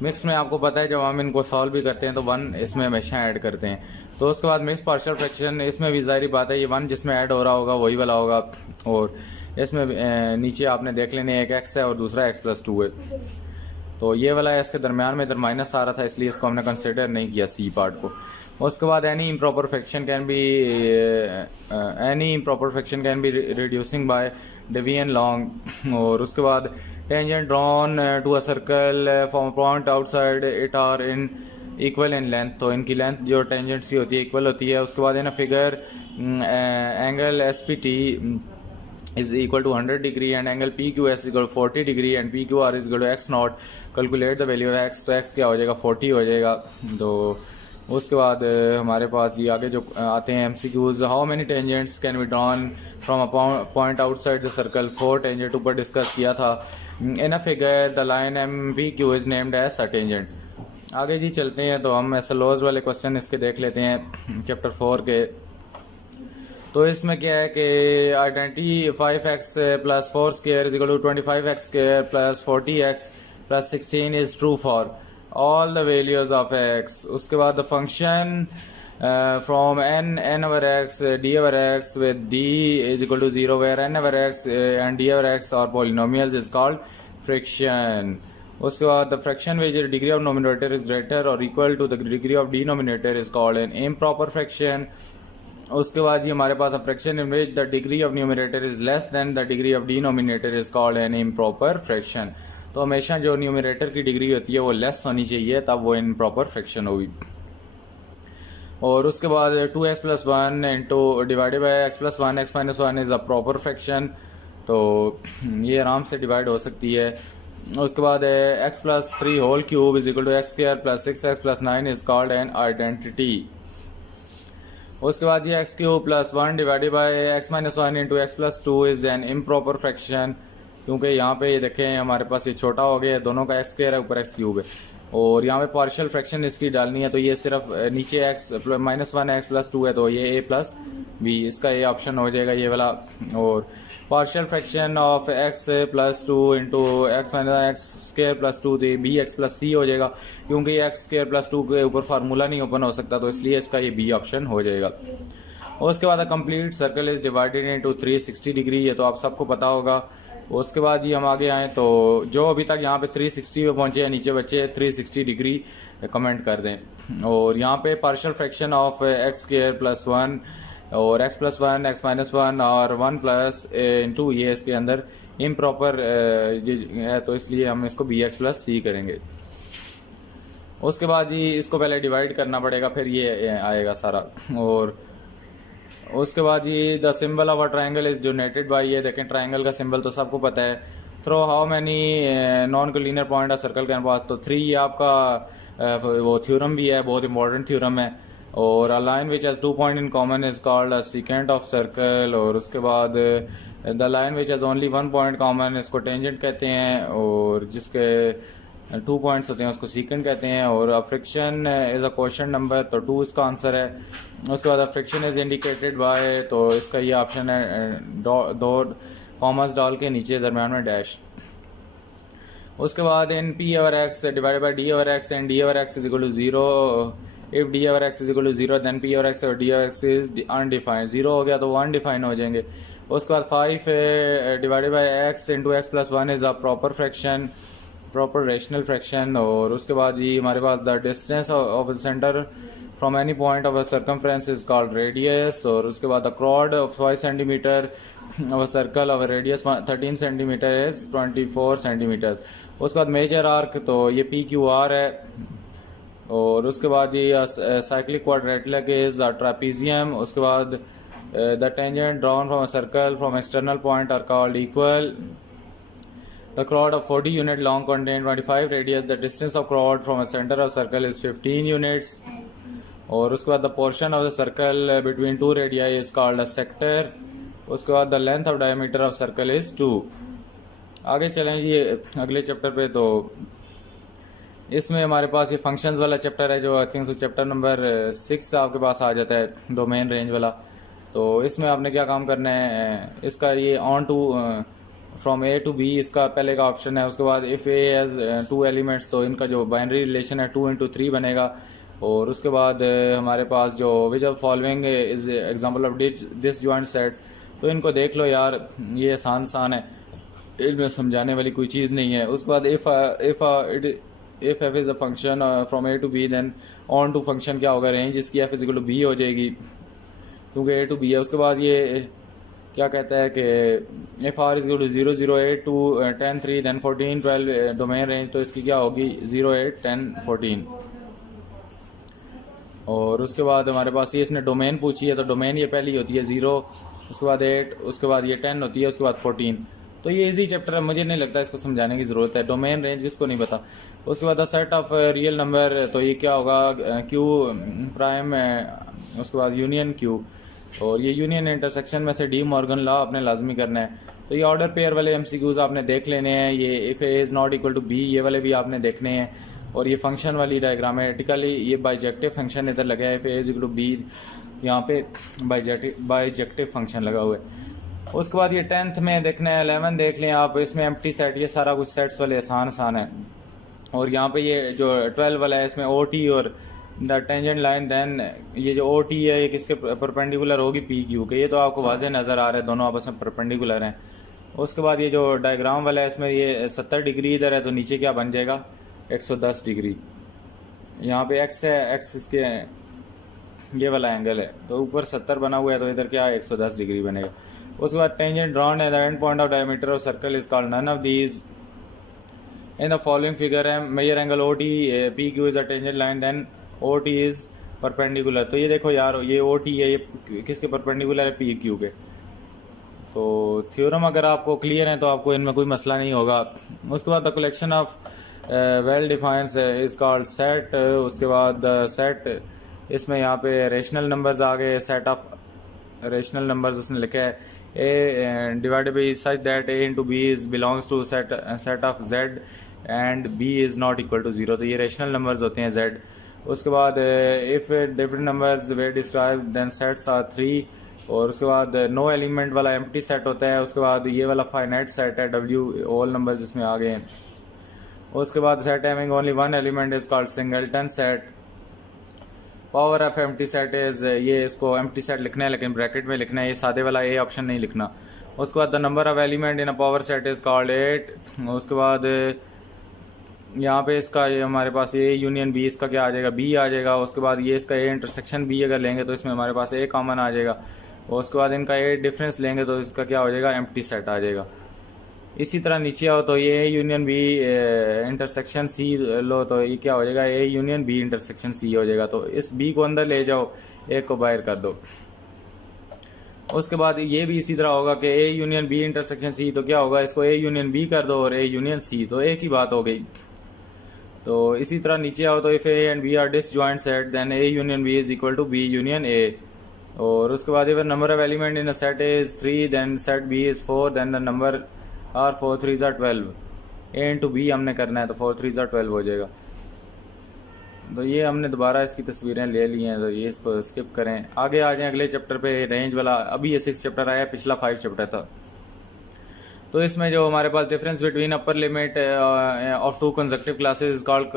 मिक्स में आपको पता है जब हम इनको सॉल्व भी करते हैं तो 1 इसमें हमेशा ऐड करते हैं। तो उसके बाद मिक्स पार्शियल फ्रैक्शन, इसमें भी जाहिर बात है ये 1 जिसमें ऐड हो रहा होगा वही वाला होगा। और इसमें नीचे आपने देख लेने एक x है और दूसरा x + 2 है, तो ये वाला है, इसके दरमियान में इधर माइनस आ रहा था इसलिए इसको हमने कंसिडर नहीं किया सी पार्ट को। उसके बाद any improper fraction can be reducing by division long. और उसके बाद tangent drawn to a circle from point outside it are in equal in length, तो इनकी लेंथ जो टेंजेंट सी होती है इक्वल होती है। उसके बाद in a figure angle SPT is equal to 100 degree and angle PQS is equal to 40 degree and PQR is equal to x0, calculate the value of x, तो x क्या हो जाएगा 40 हो जाएगा। तो उसके बाद हमारे पास ये आगे जो आते हैं MCQs, how many tangents can be drawn from a point outside the circle, 4 tangent ऊपर डिस्कस किया था। In a figure the line MPQ is named as a tangent. आगे जी चलते हैं तो हम SLOs वाले क्वेश्चन इसके देख लेते हैं चैप्टर 4 के। तो इसमें क्या है कि identity 5x plus 4 square is equal to 25x square plus 40x plus 16 is true for all the values of x। उसके बाद the function from n over x d over x with d is equal to 0 where n over x and d over x are polynomials is called friction। उसके बाद the fraction which the degree of numerator is greater or equal to the degree of denominator is called an improper fraction। उसके बाद ये हमारे पास fraction in which the degree of numerator is less than the degree of denominator is called an improper fraction। तो हमेशा जो numerator की degree होती है वो लेस होनी चाहिए, तब वो इम्प्रॉपर फ्रैक्शन होगी। और उसके बाद 2x plus 1 into divided by x plus 1 x minus 1 is a proper fraction, तो ये आराम से डिवाइड हो सकती है। उसके बाद x plus 3 whole cube is equal to x square plus 6x plus 9 is called an identity. उसके बाद ये x cube plus 1 divided by x minus 1 into x plus 2 is an improper fraction, क्योंकि यहाँ पे ये देखें हमारे पास ये छोटा हो गया, दोनों का x स्क्वायर है ऊपर x क्यूब है, और यहाँ पे पार्शियल फ्रैक्शन इसकी डालनी है, तो ये सिर्फ नीचे x माइनस 1 x प्लस 2 है, तो ये a प्लस b, इसका ये ऑप्शन हो जाएगा ये वाला। और partial fraction of x plus 2 into x minus x square plus 2, तो ये बी एक्स प्लस सी हो जाएगा, क्योंकि ये एक्स स्क्वायर प्लस 2 के ऊपर फार्मूला नहीं ओपन हो सकता, तो इसलिए इसका ये बी ऑप्शन हो जाएगा। और उसके बाद complete circle is divided into 360 degree, ये तो आप सबको पता होगा। उसके बाद ये हम आगे आए तो जो अभी तक यहाँ पे 360 पे पहुँचे हैं, नीचे बच्चे 360 डिग्री कमेंट कर दें। और यहाँ पे partial fraction of x square plus 1 और x प्लस 1 x माइनस 1 और 1 प्लस इंटू ये इसके अंदर इम्प्रॉपर है, तो इसलिए हम इसको बी एक्स प्लस सी करेंगे। उसके बाद ये इसको पहले डिवाइड करना पड़ेगा, फिर ये आएगा सारा। और उसके बाद ये the symbol of a triangle is donated bye, ये देखें ट्राइंगल का सिंबल तो सबको पता है। Throw how many non collinear point a circle can pass, तो 3 ये आपका वो थ्योरम भी है, बहुत इंपॉर्टेंट थ्योरम है। और a line which has 2 point in common is called a secant of circle. और उसके बाद the line which has only 1 point common इसको टेंजेंट कहते हैं, और जिसके 2 पॉइंट्स होते हैं उसको सीकेंट कहते हैं। और friction is a question number, तो 2 इसका आंसर है। उसके बाद फ्रिक्शन इज इंडिकेटेड बाय, तो इसका ये ऑप्शन है 2 कॉमर्स डाल के नीचे दरम्यान में डैश। उसके बाद in p over x divided by d over x and d over x is equal to 0, if d over x is equal to 0 then p over x और d over x is undefined. 0 हो गया तो वो undefined हो जाएंगे। उसके बाद 5 divided by x into x plus 1 is a proper fraction, proper rational fraction. और उसके बाद ये हमारे पास the distance of the centre from any point of a circumference is called radius. और उसके बाद the chord of 5 centimetre of a circle of radius 13 centimetre is 24 centimetre. उसके बाद मेजर आर्क, तो ये पी क्यू आर है। और उसके बाद ये साइक्लिक क्वाड्रेटिक इज ट्रापीजियम। उसके बाद the tangent drawn from a circle from external point are called equal. The chord of 40 unit long contain 25 radius. The distance of chord from a center of circle is 15 units. और उसके बाद the portion of the circle between 2 radii is called a sector. उसके बाद the length of diameter of circle is 2. आगे चलें ये अगले chapter पे, तो इसमें हमारे पास ये फंक्शंस वाला चैप्टर है, जो आई थिंक चैप्टर नंबर 6 आपके पास आ जाता है, डोमेन रेंज वाला। तो इसमें आपने क्या काम करना है, इसका ये onto from A to B इसका पहले का ऑप्शन है। उसके बाद इफ़ ए हैज़ 2 एलिमेंट्स, तो इनका जो बाइनरी रिलेशन है 2 into 3 बनेगा। और उसके बाद हमारे पास जो which of following is example of disjoint sets, तो इनको देख लो यार, ये आसान है, इनमें समझाने वाली कोई चीज़ नहीं है। उसके बाद if f is a function from A to B, then onto टू फंक्शन क्या होगा, रेंज इसकी f is equal to B हो जाएगी, क्योंकि ए टू बी है। उसके बाद ये क्या कहता है कि f r is equal to 0 0 8 2 10 3 देन 14 12 डोमेन रेंज, तो इसकी क्या होगी 0 8 10 14। और उसके बाद हमारे पास ये इसने डोमेन पूछी है, तो डोमेन ये पहली होती है 0, उसके बाद 8, उसके बाद ये 10 होती है, उसके बाद 14। तो ये इजी चैप्टर है, मुझे नहीं लगता इसको समझाने की ज़रूरत है। डोमेन रेंज किसको नहीं पता। उसके बाद सेट ऑफ रियल नंबर, तो ये क्या होगा क्यू प्राइम, उसके बाद यूनियन क्यू। और ये यूनियन इंटरसेक्शन में से डी मॉर्गन लॉ आपने लाजमी करना है। तो ये ऑर्डर पेयर वाले एमसीक्यूज आपने देख लेने हैं। ये if A is not equal to B, ये वाले भी आपने देखने हैं। और ये फंक्शन वाली डायग्रामेटिकली ये बाइजेक्टिव फंक्शन इधर लगा है, if A is equal to B, यहाँ पे बाइजेक्टिव फंक्शन लगा हुआ है। उसके बाद ये 10th में देखना है, 11 देख लें आप, इसमें एम्प्टी सेट, ये सारा कुछ सेट्स वाले आसान है। और यहाँ पे ये जो 12 वाला है इसमें ओ टी और द टेंजेंट लाइन, देन ये जो ओ टी है ये किसके परपेंडिकुलर होगी, पी क्यू के। ये तो आपको वाज़े नज़र आ रहा है, दोनों आपस में परपेंडिकुलर हैं। उसके बाद ये जो डायग्राम वाला है इसमें ये 70 डिग्री इधर है, तो नीचे क्या बन जाएगा 110 डिग्री। यहाँ पे एक्स है, एक्स इसके ये वाला एंगल है, तो ऊपर 70 बना हुआ है, तो इधर क्या है 110 डिग्री बनेगा। उसके बाद टेंजेंट ड्रॉन है, the end point of diameter of circle is called none of these in the following figure है। Measure angle O T, P Q is a tangent line, then O T is perpendicular. तो ये देखो यार, ये O T है, ये किसके perpendicular है, पी क्यू के। तो थ्योरम अगर आपको क्लियर है तो आपको इनमें कोई मसला नहीं होगा। उसके बाद the collection of well defines is called set. उसके बाद सेट, इसमें यहाँ पे रेशनल नंबर्स आ गए, सेट ऑफ रेशनल नंबर्स उसने लिखा है a divided by such that a into b is belongs to set of Z and b is not equal to 0। तो ये रेशनल नंबर्स होते हैं जेड। उसके बाद if different numbers we describe then sets are 3। और उसके बाद no element वाला एम्प्टी सेट होता है। उसके बाद ये वाला फाइनाइट सेट है, डब्ल्यू ऑल नंबर्स इसमें आ गए हैं। उसके बाद set having only one element is called singleton set. Power of empty set is, ये इसको एम्प्टी सेट लिखना है लेकिन ब्रैकेट में लिखना है, ये सादे वाला ए ऑप्शन नहीं लिखना। उसके बाद the number of element in a power set is called 8। उसके बाद यहाँ पे इसका ये हमारे पास ए यूनियन बी, इसका क्या आ जाएगा, बी आ जाएगा। उसके बाद ये इसका ए इंटरसेक्शन बी अगर लेंगे तो इसमें हमारे पास ए कॉमन आ जाएगा। और उसके बाद इनका ए डिफरेंस लेंगे तो इसका क्या हो जाएगा, एम्प्टी सेट आ जाएगा। इसी तरह नीचे आओ तो ये A union B intersection C लो, तो ये क्या हो जाएगा, A union B intersection C हो जाएगा। तो इस बी को अंदर ले जाओ, ए को बाहर कर दो। उसके बाद ये भी इसी तरह होगा कि A union B intersection C, तो क्या होगा, इसको ए यूनियन बी कर दो और ए यूनियन सी, तो एक ही बात हो गई। तो इसी तरह नीचे आओ तो if A and B are disjoint set then A union B is equal to B union A. और उसके बाद if number of element in a set is 3 then set B is 4 then the number are 4 3s are 12। A into B हमने करना है तो 4 3s are 12 हो जाएगा। तो ये हमने दोबारा इसकी तस्वीरें ले ली हैं, तो ये इसको स्किप करें, आगे आ जाएं अगले चैप्टर पे, रेंज वाला। अभी ये 6 चैप्टर आया, पिछला 5 चैप्टर था। तो इसमें जो हमारे पास difference between upper limit of 2 consecutive classes is called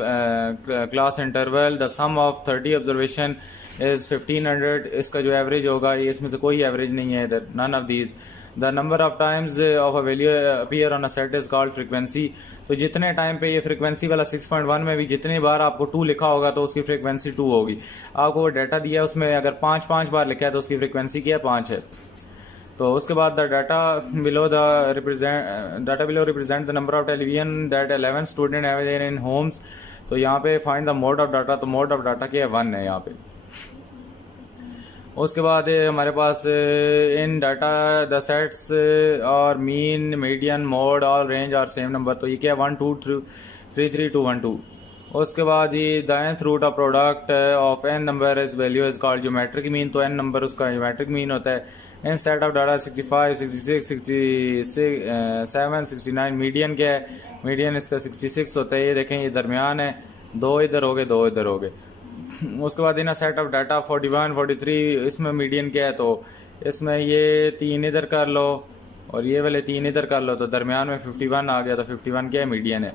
class interval. The sum of 30 observation is 1500। इसका जो एवरेज होगा, ये इसमें से कोई एवरेज नहीं है इधर, none of these. The number of times of a value appear on a set is called frequency. तो जितने टाइम पे ये फ्रीक्वेंसी वाला 6.1 में भी जितनी बार आपको 2 लिखा होगा तो उसकी फ्रीक्वेंसी 2 होगी। आपको वो डाटा दिया है, उसमें अगर 5 बार लिखा है तो उसकी फ्रीक्वेंसी क्या है, 5 है। तो उसके बाद the data below represent the number of television that 11 student have in Holmes. तो यहाँ पे find the mode of data, तो मोड ऑफ डाटा क्या है, 1 है यहाँ पे। उसके बाद हमारे पास इन डाटा द सेट्स और मीन मीडियन मोड और रेंज और सेम नंबर। तो ये क्या है, 1 2 3 3 2 1 2। उसके बाद ये the nth root of product of n number is value is called geometric mean. तो n नंबर उसका ज्योमेट्रिक मीन होता है। In set of data 65 66 67 69। Median क्या है, मीडियन इसका 66 होता है। ये देखें, ये दरमियान है, 2 इधर हो गए 2 इधर हो गए। उसके बाद इन सेट ऑफ डाटा 41 43, इसमें मीडियन क्या है, तो इसमें ये 3 इधर कर लो और ये वाले 3 इधर कर लो, तो दरमियान में 51 आ गया। तो 51 क्या है, मीडियन है।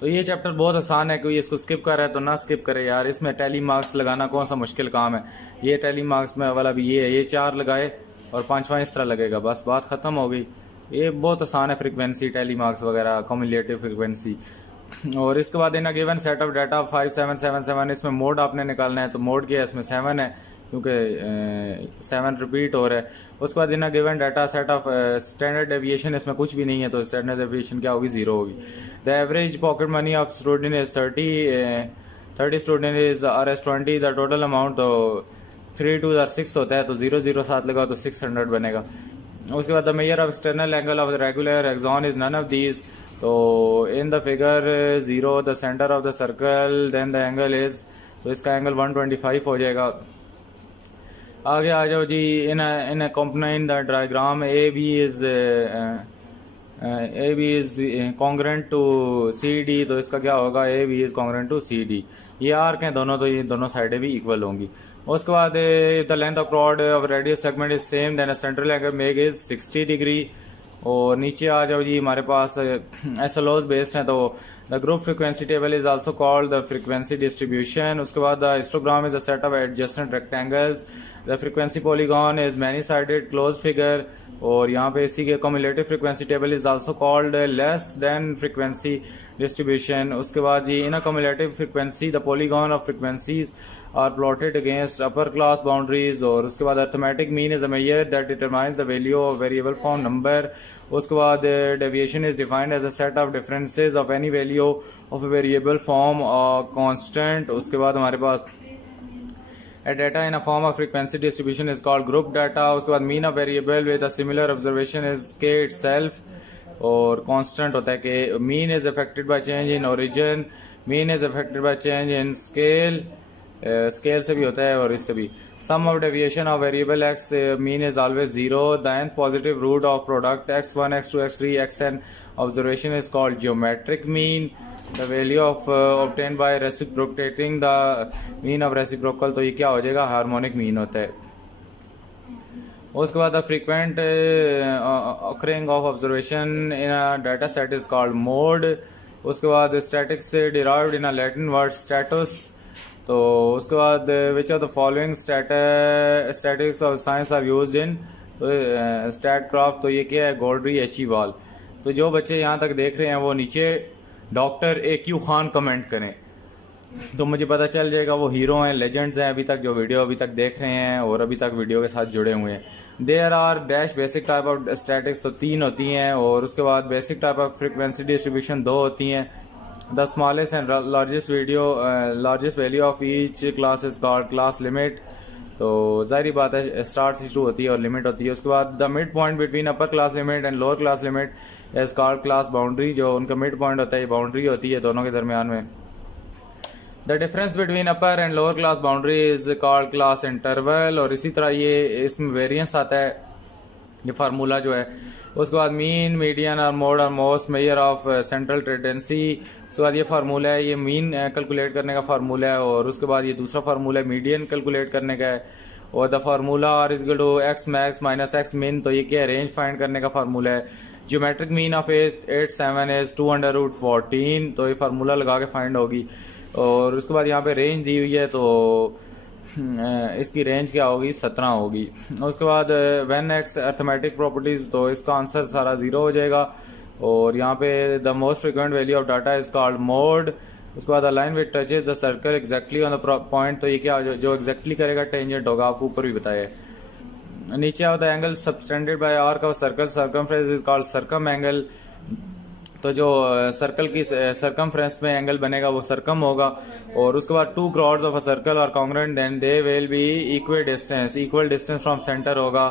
तो ये चैप्टर बहुत आसान है, कोई इसको स्किप कर रहा है तो ना स्किप करे यार। इसमें टैली मार्क्स लगाना कौन सा मुश्किल काम है। ये टैली मार्क्स में वाला भी ये है, ये 4 लगाए और 5वां इस तरह लगेगा, बस बात खत्म हो गई। ये बहुत आसान है, फ्रीक्वेंसी टैली मार्क्स वगैरह, कम्युलेटिव फ्रीक्वेंसी। और इसके बाद in given set of data 5 7 7 7, इसमें मोड आपने निकालना है। तो मोड क्या है, इसमें 7 है क्योंकि 7 रिपीट हो रहा है। उसके बाद in given data set of standard deviation, इसमें कुछ भी नहीं है तो स्टैंडर्ड डेविएशन क्या होगी, 0 होगी। The average pocket money of student is 30 student is RS 20। The total amount, तो 3 2 6 होता है, तो 0 0 7 लगाओ तो 600 बनेगा। उसके बाद the measure of external angle of the regular hexagon is none of these. तो in the figure 0 the centre of the circle then the angle is, तो इसका एंगल 125 हो जाएगा। आगे आ जाओ जी, in component the diagram A B is A B is congruent to C D, तो इसका क्या होगा, A B is congruent to C D. ये आर्क हैं दोनों, तो ये दोनों साइडें भी इक्वल होंगी। उसके बाद the length of chord of radius segment is same then central angle make is 60 degree. और नीचे आ जाओ जी, हमारे पास एसएलओज बेस्ड हैं, तो the group frequency table is also called the frequency distribution. उसके बाद the histogram is a set of adjacent rectangles. The frequency polygon is many sided close figure. और यहाँ पे इसी के cumulative frequency table is also called less than frequency distribution. उसके बाद जी in a cumulative frequency the polygon of frequencies are plotted against upper class boundaries. और उसके बाद arithmetic mean is a measure that determines the value of variable form number. उसके बाद deviation is defined as a set of differences of any value of a variable form constant. उसके बाद हमारे पास A data in a form of frequency distribution is called group data. उसके बाद mean of variable with a similar observation is k itself, और constant होता है कि mean is affected by change in origin, mean is affected by change in scale, scale से भी होता है और इससे भी। Sum of deviation of variable x mean is always 0. The nth positive root of product x1, x2, x3, xn observation is called geometric mean. The value of obtained by reciprocating the mean of reciprocal, तो ये क्या हो जाएगा, harmonic mean होता है। उसके बाद the frequent occurring of observation in a data set is called mode. उसके बाद statics से derived in a Latin word status। तो उसके बाद which of the following statistics of science are used in statcraft, तो ये क्या है, गोल्ड्री एचीवाल। तो जो बच्चे यहाँ तक देख रहे हैं वो नीचे डॉक्टर AQ खान कमेंट करें, तो मुझे पता चल जाएगा वो हीरो हैं, लेजेंड्स हैं अभी तक, जो वीडियो अभी तक देख रहे हैं और अभी तक वीडियो के साथ जुड़े हुए हैं। There are dash basic type of statics, तो 3 होती हैं। और उसके बाद basic type of frequency distribution 2 होती हैं। The smallest and largest value of each class is called class limit. तो जाहिर बात है स्टार्ट से शुरू होती है और लिमिट होती है। उसके बाद the mid point between upper class limit and lower class limit is called class boundary. जो उनका मिड पॉइंट होता है, बाउंड्री होती है दोनों के दरमियान में। The difference between upper and lower class boundary is called class interval. और इसी तरह ये इसमें वेरिएंस आता है, ये फार्मूला जो है। उसके बाद मीन, मीडियन और मोड और most measure of central tendency. उसके बाद ये फार्मूला है, ये मीन कैलकुलेट करने का फार्मूला है। और उसके बाद ये दूसरा फार्मूला है मीडियन कैलकुलेट करने का है। और the formula R is equal to x max minus x min, तो ये क्या है, रेंज फाइंड करने का फार्मूला है। ज्योमेट्रिक मीन ऑफ 87 इज 2√14, तो ये फार्मूला लगा के फाइंड होगी। और उसके बाद यहाँ पे रेंज दी हुई है, तो इसकी रेंज क्या होगी, 17 होगी। उसके बाद व्हेन एक्स अर्थमेटिक प्रॉपर्टीज, तो इसका आंसर सारा 0 हो जाएगा। और यहाँ पे the most frequent value of data is called mode. उसके बाद line which touches the circle exactly on the point, तो ये क्या जो एग्जैक्टली करेगा टेंजेंट होगा, आपको ऊपर भी बताया है। नीचे of the angle subtended bye arc of circle circumference is called circum angle. तो जो सर्कल की सर्कमफ्रेंस में एंगल बनेगा वो सर्कम होगा। और उसके बाद 2 chords of a circle are congruent then they will be equal distance from center होगा।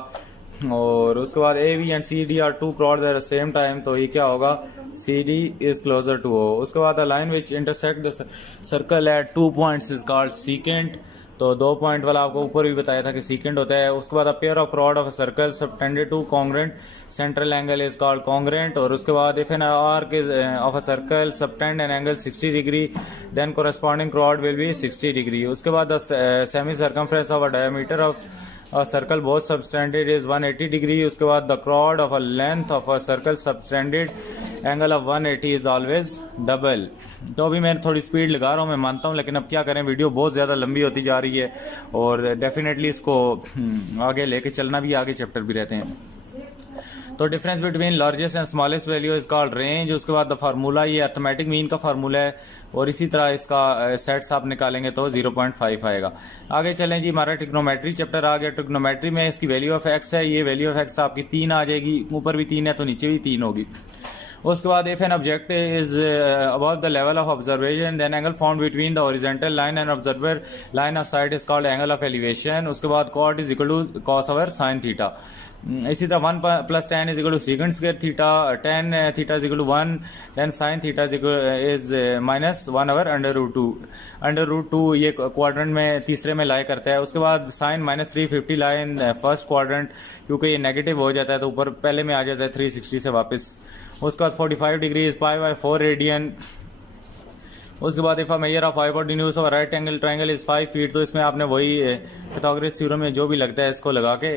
और उसके बाद AB and CD are 2 chords at the same time, तो ये क्या होगा, CD is closer to O। उसके बाद the line which intersect the circle at 2 points is called secant. तो 2 पॉइंट वाला आपको ऊपर भी बताया था कि सीकेंट होता है। उसके बाद a pair of chord of a circle subtended to congruent central angle is called congruent. और उसके बाद if an arc is of a circle subtend an angle 60 degree then corresponding chord will be 60 degree. उसके बाद the semi circumference of a diameter of circle both subtended is 180 degree. उसके बाद the chord of a length of a circle subtended angle of 180 is always double. तो अभी मैं थोड़ी speed लगा रहा हूँ, मैं मानता हूँ, लेकिन अब क्या करें, वीडियो बहुत ज़्यादा लंबी होती जा रही है और डेफिनेटली इसको आगे लेके चलना भी, आगे चैप्टर भी रहते हैं। तो difference between largest and smallest value is called range. उसके बाद द फार्मूला, ये अर्थमेटिक मीन का फार्मूला है। और इसी तरह इसका सेट्स आप निकालेंगे तो 0.5 आएगा। आगे चलें जी, हमारा ट्रिग्नोमेट्री चैप्टर आ गया। ट्रिग्नोमेट्री में इसकी वैल्यू ऑफ एक्स है, ये वैल्यू ऑफ एक्स आपकी 3 आ जाएगी, ऊपर भी 3 है तो नीचे भी 3 होगी। उसके बाद if an object is above the level of observation then angle found between the horizontal line and observer line of sight is called angle of elevation. उसके बाद cot is equal to cos over sine theta. इसी तरह 1 + tan is equal to second square theta, tan theta is equal to 1, then sine theta is minus 1 over √2। √2 ये quadrant में तीसरे में लाई करता है। उसके बाद साइन -350 लाइन फर्स्ट क्वाड्रेंट, क्योंकि ये नेगेटिव हो जाता है तो ऊपर पहले में आ जाता है 360 से वापस। उसके बाद 45 degree is pi by 4 radian. उसके बाद if a measure of hypotenuse of right angle triangle is 5 feet, तो इसमें आपने वही पाइथागोरस थ्योरम में जो भी लगता है इसको लगा के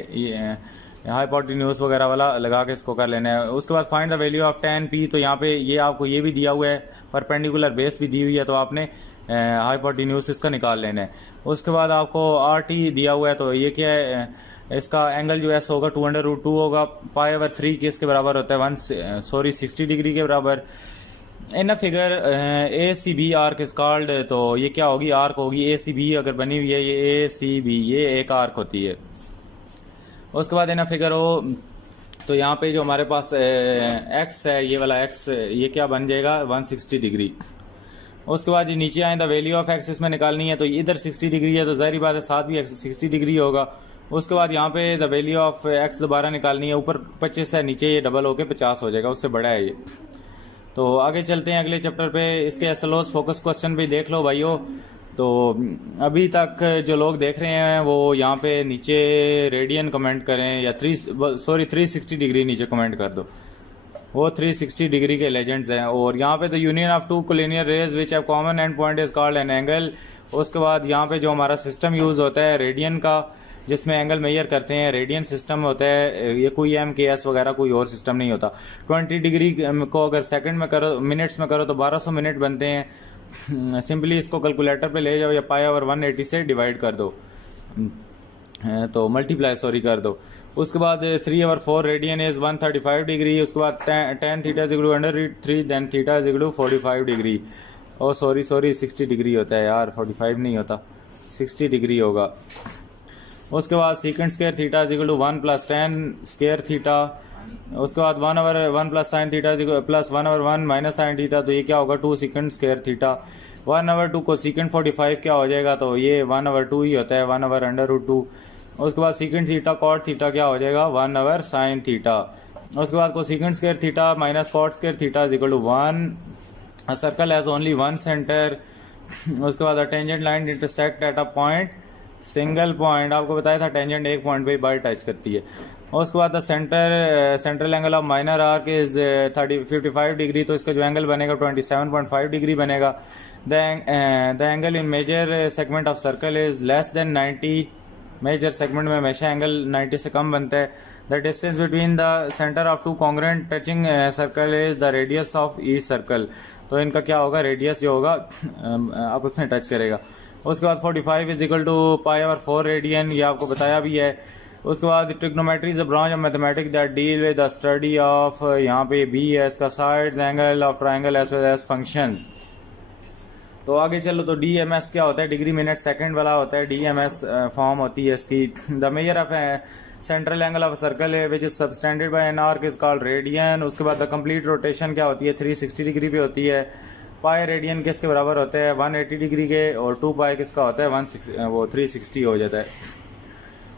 हाइपोटेन्यूज वगैरह वाला लगा के इसको कर लेना है। उसके बाद find the value of tan p, तो यहाँ पे ये आपको ये भी दिया हुआ है, परपेंडिकुलर बेस भी दी हुई है, तो आपने हाइपोटेन्यूज इसका निकाल लेना है। उसके बाद आपको RT दिया हुआ है, तो ये क्या है, इसका एंगल जो S होगा 2√2 होगा, π/3 के इसके बराबर होता है 60 डिग्री के बराबर। In a figure ACB arc is called, तो ये क्या होगी, आर्क होगी ACB अगर बनी हुई है, ये ACB ये एक आर्क होती है। उसके बाद इन अ फिगर हो, तो यहाँ पे जो हमारे पास X है, ये वाला X ये क्या बन जाएगा 160 डिग्री। उसके बाद ये नीचे आए द वैल्यू ऑफ X इसमें निकालनी है, तो इधर 60 डिग्री है तो ज़ाहिर बात है साथ भी 60 डिग्री होगा। उसके बाद यहाँ पे द वैल्यू ऑफ X दोबारा निकालनी है, ऊपर 25 है, नीचे ये डबल होके 50 हो जाएगा, उससे बड़ा है ये। तो आगे चलते हैं अगले चैप्टर पे, इसके SLOs फोकस क्वेश्चन भी देख लो भाइयों। तो अभी तक जो लोग देख रहे हैं वो यहाँ पे नीचे रेडियन कमेंट करें, या 360 डिग्री नीचे कमेंट कर दो, वो 360 डिग्री के लेजेंड्स हैं। और यहाँ पे the union of two collinear rays which have common end point is called an angle. उसके बाद यहाँ पे जो हमारा सिस्टम यूज़ होता है रेडियन का, जिसमें एंगल मेजर करते हैं, रेडियन सिस्टम होता है, ये कोई MKS वगैरह कोई और सिस्टम नहीं होता। 20 डिग्री को अगर सेकंड में करो, मिनट्स में करो तो 1200 मिनट बनते हैं। सिंपली इसको कैलकुलेटर पे ले जाओ या π/180 से डिवाइड कर दो, तो मल्टीप्लाई कर दो। उसके बाद 3/4 रेडियन इज 135 डिग्री। उसके बाद tan theta is equal to √3 then theta is equal to 45 degree. Oh sorry 60 degree होता है यार, 45 नहीं होता, 60 डिग्री होगा। उसके बाद secant square theta is equal to 1 + tan square theta. उसके बाद 1/1 + sin theta plus 1/1 - sin theta, तो ये क्या होगा 2 सीकेंट स्क्वायर थीटा। 1/2 को सीकेंट 45 क्या हो जाएगा, तो ये 1/2 ही होता है, 1/√2। उसके बाद सीकेंट थीटा कॉट थीटा क्या हो जाएगा 1/sin थीटा। उसके बाद cosecant square theta minus cot square theta is equal to 1। A circle has only 1 center. उसके बाद tangent line intersect at a point single point, आपको बताया था टेंजेंट एक पॉइंट पे बार टच करती है। उसके बाद the central angle of minor arc is 55 degree, तो इसका जो एंगल बनेगा 27.5 डिग्री बनेगा। The angle in major segment of circle is less than 90। Major segment में हमेशा एंगल 90 से कम बनता है। The distance between the centre of two congruent touching circle is the radius of each circle, तो इनका क्या होगा रेडियस जो होगा आपस में टच करेगा। उसके बाद 45 इज इक्वल टू π/4 रेडियन, ये आपको बताया भी है। उसके बाद trigonometry is a branch of mathematics that deal with the study of, यहाँ पे बी है इसका sides angle of triangle as well as functions. तो आगे चलो, तो DMS क्या होता है, डिग्री मिनट सेकंड वाला होता है, DMS फॉर्म होती है इसकी। The measure of central angle of circle which is subtended bye N arc is called radian. उसके बाद द कंप्लीट रोटेशन क्या होती है 360 डिग्री पे होती है। पाई रेडियन किसके बराबर होते हैं 180 डिग्री के, और 2 पाई किसका होता है 360 हो जाता है।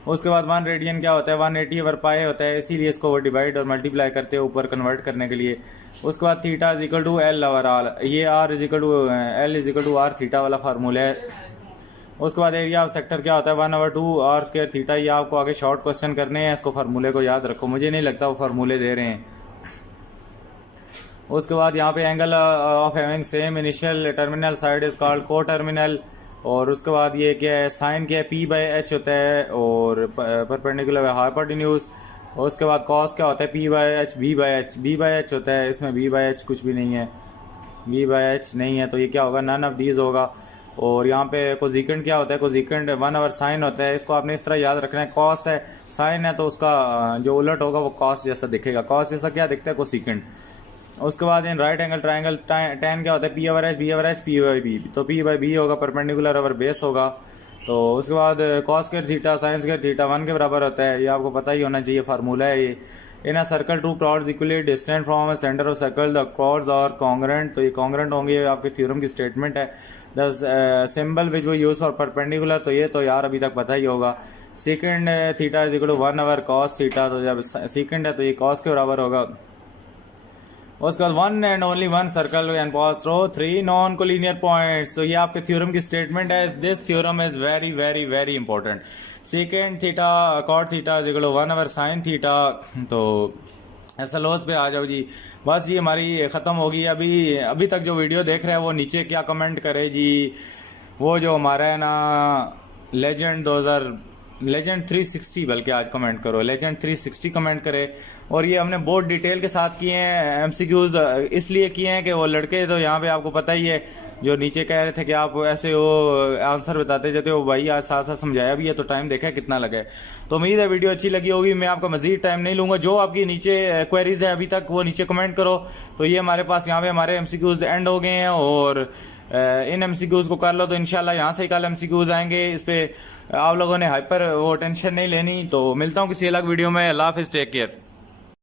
उसके बाद 1 रेडियन क्या होता है 180/पाई होता है, इसीलिए इसको वो डिवाइड और मल्टीप्लाई करते हैं ऊपर कन्वर्ट करने के लिए। उसके बाद theta is equal to L/R, ये R is equal to L is equal to R theta वाला फार्मूला है। उसके बाद एरिया ऑफ सेक्टर क्या होता है 1/2 R² थीटा। ये आपको आगे शॉर्ट क्वेश्चन करने हैं, इसको फार्मूले को याद रखो, मुझे नहीं लगता वो फार्मूले दे रहे हैं। उसके बाद यहाँ पे angle of having same initial terminal side is called को टर्मिनल। और उसके बाद ये क्या है साइन क्या है P/H होता है, और परपेंडिकुलर हाइपोटेन्यूज। और उसके बाद कॉस क्या होता है P/H B/H होता है, इसमें B/H कुछ भी नहीं है, B/H नहीं है, तो ये क्या होगा नन ऑफ दीज होगा। और यहाँ पे कोजिकेंट क्या होता है, कोजिकेंट 1/sin होता है, इसको आपने इस तरह याद रखना है। कॉस है साइन है तो उसका जो उलट होगा वो कॉस जैसा दिखेगा, कॉस जैसा क्या दिखता है कोजिकेंट। उसके बाद in right angle triangle tan क्या होता है P/H B/H P/B, तो P/B होगा परपेंडिकुलर ओवर बेस होगा। तो उसके बाद cos square theta sin square theta 1 के बराबर होता है, ये आपको पता ही होना चाहिए फार्मूला है ये। In a circle 2 chords equally distant from centre of circle the chords are congruent, तो ये कॉन्ग्रुएंट होंगे, ये आपके थ्योरम की स्टेटमेंट है। द सिंबल विच वो यूज फॉर परपेंडिकुलर, तो ये तो यार अभी तक पता ही होगा। Second theta is equal to 1/cos theta, तो जब सेकेंड है तो ये cos के बराबर होगा। उसके बाद 1 and only 1 circle and pass through 3 non collinear points, तो ये आपके थ्योरम की स्टेटमेंट है। This theorem is very very very important. Second theta cot theta is equal to 1/sin theta, तो SLOs पे आ जाओ जी। बस ये हमारी ख़त्म होगी। अभी तक जो वीडियो देख रहे हैं वो नीचे क्या कमेंट करे जी। वो जो हमारा है ना लेजेंड 360, बल्कि आज कमेंट करो, लेजेंड 360 कमेंट करे। और ये हमने बहुत डिटेल के साथ किए हैं MCQs, इसलिए किए हैं कि वो लड़के तो यहाँ पे आपको पता ही है जो नीचे कह रहे थे कि आप ऐसे वो आंसर बताते जाते हो, भाई आज साथ साथ समझाया भी है तो टाइम देखा कितना लगा है। तो उम्मीद है वीडियो अच्छी लगी होगी। मैं आपका मजीद टाइम नहीं लूँगा। जो आपकी नीचे क्वेरीज है अभी तक वो नीचे कमेंट करो। तो ये हमारे पास यहाँ पे हमारे MCQs एंड हो गए हैं, और इन MCQs को कर लो तो इंशाल्लाह यहाँ से ही कल MCQs आएंगे। इस पे आप लोगों ने हाइपर वो टेंशन नहीं लेनी। तो मिलता हूँ किसी अलग वीडियो में। अल्लाह हाफिज़, टेक केयर।